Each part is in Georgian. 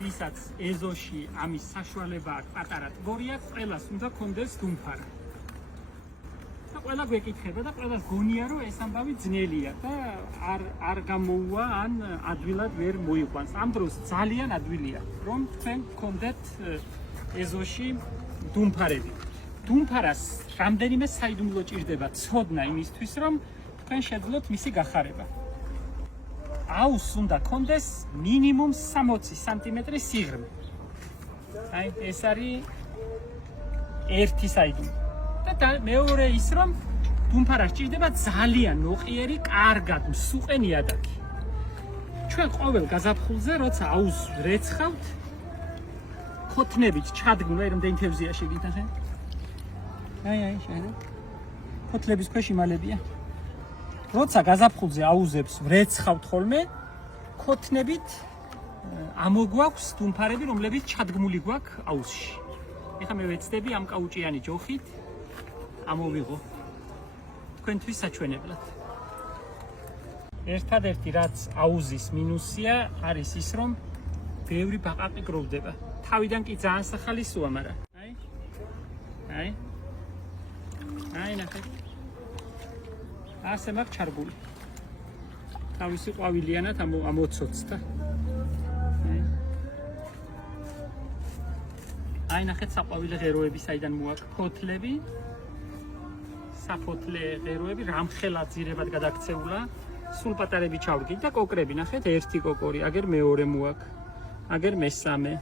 ვისაც ეზოში ამის საშუალება აქვს, პატარა ტბორი აქვს, ყველას უნდა კონდეს დუმფარა. და ყველა გვეკითხება და ყველას გონია რომ ეს ამბავი ძნელია და არ გამოუვა ან ადვილად ვერ მოიყვანს. ამ დროს ძალიან ადვილია რომ თქვენ გქონდეთ ეზოში დუმფარები. დუმფარას რამდენიმე საიდუმლო ჭირდება ცოდნა იმისთვის რომ თქვენ შეძლოთ მისი გახარება. აუზს უნდა კონდეს მინიმუმ 60 სანტიმეტრი სიღრმე. აი ეს არის ერთი საიდუმლო. და მეორე ის რომ დუმფარას ჭირდება ძალიან ნოყიერი, კარგად მსუყე ნიადაგი. ჩვენ ყოველ გაზაფხულზე როცა აუზს რეცხავთ, ქოთნებით ჩადგმულ, აი რამდენი თევზია შეგინახე. აი შეხედე. ქოთლების ქვეშ იმალებია. როცა გაზაფხულზე აუზებს რეცხავთ ხოლმე, ქოთნებით ამოგვაქვს დუმფარები, რომლებიც ჩადგმული გვაქვს აუზში. ეხლა მე ვეცდები ამ კაუჭიანი ჯოხით ამოვიღო თქვენთვის საჩვენებლად. ერთადერთი რაც აუზის მინუსია არის ის რომ ბევრი ბაყაყი გროვდება. თავიდან კი ძალიან სახალისოა, მაგრამ აი ნახეთ. ასე მაქვს ჩარგული. თავისი ყვავილიანად ამოცოცხლდა. აი ნახეთ საყვავილე ღეროები საიდან მოაქვს ფოთლები. საფოთლე ღეროები რამხელად ძირებად გადაქცეულა. სულ პატარები ჩავდგით და კოკრები ნახეთ, ერთი კოკორი, აგერ მეორე მოაქვს, აგერ მესამე.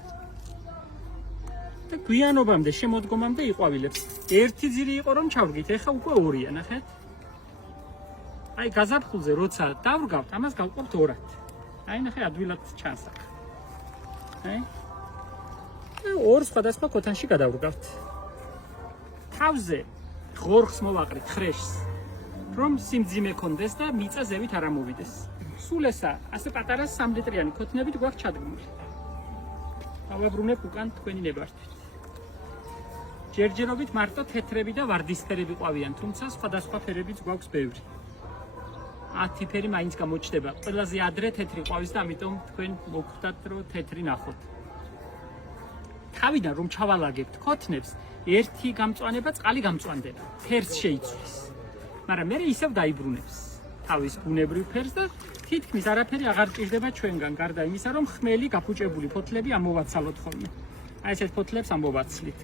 და გვიანობამდე შემოდგომამდე იყვავილებს. ერთი ძირი იყო რომ ჩავდგით, ეხლა უკვე ორია, ნახეთ. აი გაზაფხულზე როცა დავრგავთ, ამას გავყოფთ ორად. აი ნახე ადვილად ჩანს აქ. აი ორ სხვადასხვა ქოთანში გადავრგავთ. თავზე ღორხს მოვაყრით ხრეშს, რომ სიმძიმე კონდეს და მიწა ზევით არ ამოვიდეს. სულ ესა ასე პატარა 3 ლიტრიანი ქოთნებით გვაქვს ჩადგმული. ავაბრუნებ უკან თქვენი ნებართვით. ჯერჯერობით მარტო თეთრები და ვარდისფერები ყვავიან, თუმცა სხვადასხვა ფერებიც გვაქვს ბევრი. 10 ფერი მაინც გამოჩნდება. ყველაზე ადრე თეთრი ყვავის და ამიტომ თქვენ მოგხვდათ რომ თეთრი ნახოთ. თავიდან რომ ჩავალაგებთ ქოთნებს, ერთი გამწვანება წყალი გამწვანდება, ფერს შეიცვლის. მაგრამ მე ისევ დაიბრუნებს თავის ბუნებრივ ფერს და თითქმის არაფერი აღარ ჭირდება ჩვენგან, გარდა იმისა, რომ ხმელი გაფუჭებული ფოთლები ამოვაცალოთ ხოლმე. აი ესეთ ფოთლებს ამოვაცლით,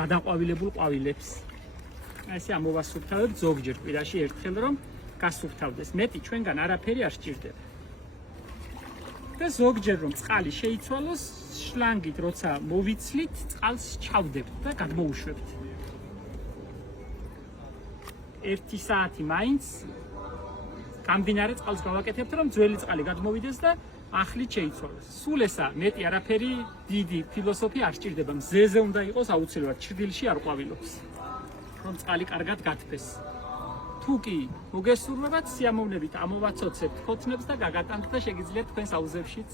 გადაყვავილებულ ყვავილებს. აი ესე ამოვასუფთავებთ ზოგჯერ კვირაში ერთხელ, რომ გასუფთავდეს. მეტი ჩვენგან არაფერი არ სჭირდება. და ზოგჯერ რომ წყალი შეიცვალოს, შლანგით როცა მოვიცლით, წყალს ჩავდებთ და გადმოუშვებთ. 1 საათი მაინც გამდინარე წყალს გავაკეთებთ, რომ ძველი წყალი გადმოვიდეს და ახლით შეიცვალოს. სულ ესა მეტი არაფერი დიდი ფილოსოფია არ სჭირდება. მზეზე უნდა იყოს აუცილებლად, ჭრდილში არ ყვავილობს, რომ წყალი კარგად გათბეს. თუ კი მოგესურვებათ, სიამოვნებით ამოვაცოცებთ ქოთნებს და გაგატანთ და შეგიძლიათ თქვენს აუზებშიც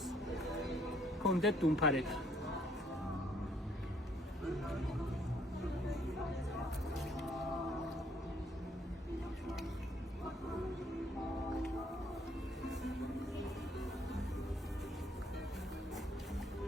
გქონდეთ დუმფარები.